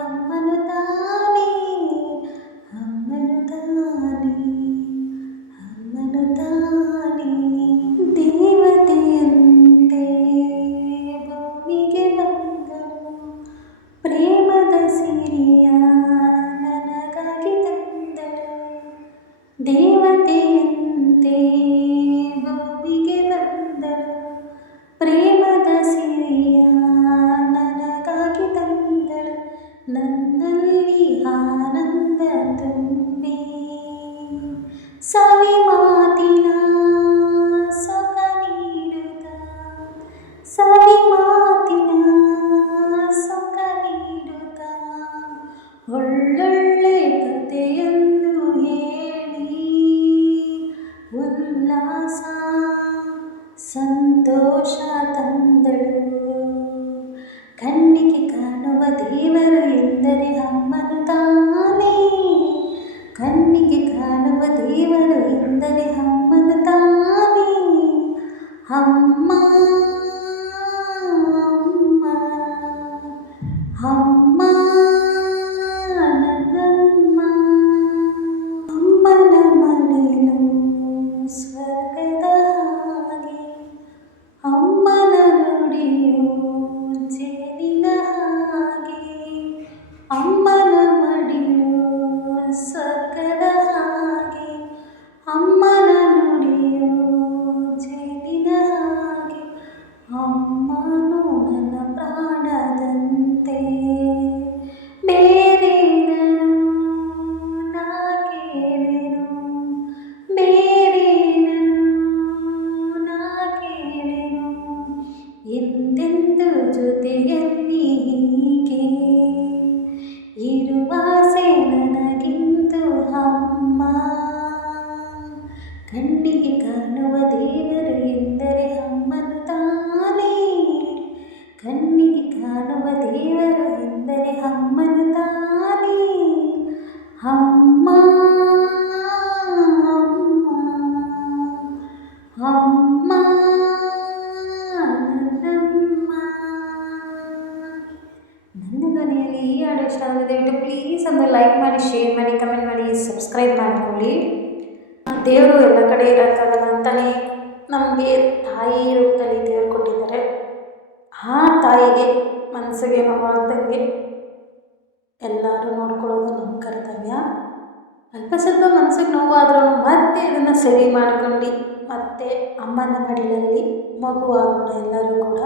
ಅಮ್ಮನು ತಾನೇ, ಅಮ್ಮನು ತಾನೇ, ಅಮ್ಮನು ತಾನೇ. ದೇವತೆಯಂತೆ ಭೂಮಿಗೆ ಬಂದಳು, ಪ್ರೇಮದ ಸಿರಿಯ ನನಗಾಗಿ ತಂದಳು. ದೇವತೆಯಂತೆ ಭೂಮಿಗೆ ಬಂದಳು, ಪ್ರೇಮದ ಸಿರಿಯ ನನಗಾಗಿ ತಂದಳು. ನನ್ನಲ್ಲಿ ಆನಂದ ತುಂಬಿ ಸವಿ ಮಾತಿನ ಸುಖ ನೀಡುತ್ತ, ಸವಿ ಮಾತಿನ ಸುಖ ನೀಡುತ್ತ, ಒಳ್ಳೊಳ್ಳೆ ಕಥೆಯನ್ನು ಹೇಳಿ ಉಲ್ಲಾಸ ಸಂತೋಷ ತಂದಳು. ಕಣ್ಣಿಗೆ ಕಾಣುವ ದೇವರು ಎಂದರೆ ಅಮ್ಮನು ತಾನೇ, ಕಣ್ಣಿಗೆ ಕಾಣುವ ದೇವರು ಎಂದರೆ ಅಮ್ಮನು ತಾನೇ. ಅಮ್ಮ ಅಮ್ಮ ಅಮ್ಮ ನನ್ನಮ್ಮ. ಅಮ್ಮನ ಮಡಿಲು ಸ್ವರ್ಗದ ಹಾಗೆ, ಅಮ್ಮನ ನುಡಿಯು ಜೇನಿನ ಹಾಗೆ. ಅಮ್ಮನ ಮಡಿಲು ಸ್ವರ್ಗದ ಹಾಗೆ, ಅಮ್ಮನ ನುಡಿಯು ಜೇನಿನ ಹಾಗೆ. ಅಮ್ಮನು ನನ್ನ ಪ್ರಾಣದಂತೆ, ಬೇರೇನನು ನಾ ಕೇಳೆನು, ಬೇರೇನನು ನಾ ಕೇಳೆನು. ಎಂದೆಂದು ಜೊತೆಯಲ್ಲಿ ಹೀಗೆ ಇರುವಾಸೆ ನನಗಿಂದು ಅಮ್ಮ. ಕಣ್ಣಿಗೆ ಕಾಣುವ ದೇವರು ಎಂದರೆ ಅಮ್ಮನು ತಾನೇ, ಕಣ್ಣಿಗೆ ಕಾಣುವ ದೇವರು ಎಂದರೆ ಅಮ್ಮನು ತಾನೇ. ಅಮ್ಮ ಅಮ್ಮ ಅಮ್ಮ ನನ್ನಮ್ಮ. ನನ್ನ ಧ್ವನಿಯಲ್ಲಿ ಈ ಹಾಡು ಇಷ್ಟ ಆದರೆ ದಯವಿಟ್ಟು ಪ್ಲೀಸ್ ಒಂದು ಲೈಕ್ ಮಾಡಿ, ಶೇರ್ ಮಾಡಿ, ಕಮೆಂಟ್ ಮಾಡಿ, ಸಬ್ಸ್ಕ್ರೈಬ್ ಮಾಡಿಕೊಳ್ಳಿ. ದೇವರು ಎಲ್ಲ ಕಡೆ ಇರೋಕ್ಕಾಗಲ್ಲ ಅಂತಲೇ ನಮಗೆ ತಾಯಿ ರೂಪದಲ್ಲಿ ದೇವರು ಕೊಟ್ಟಿದ್ದಾರೆ. ಆ ತಾಯಿಗೆ ಮನಸ್ಸಿಗೆ ನೋವಾಗ್ದಂಗೆ ಎಲ್ಲರೂ ನೋಡ್ಕೊಳ್ಳೋದು ನಮ್ಮ ಕರ್ತವ್ಯ. ಅಲ್ಪ ಸ್ವಲ್ಪ ಮನಸ್ಸಿಗೆ ನೋವಾದರೂ ಮತ್ತೆ ಅದನ್ನು ಸರಿ ಮಾಡ್ಕೊಂಡು ಮತ್ತೆ ಅಮ್ಮನ ಮಡಿಲಲ್ಲಿ ಮಗುವಾಗೋಣ ಎಲ್ಲರೂ ಕೂಡ.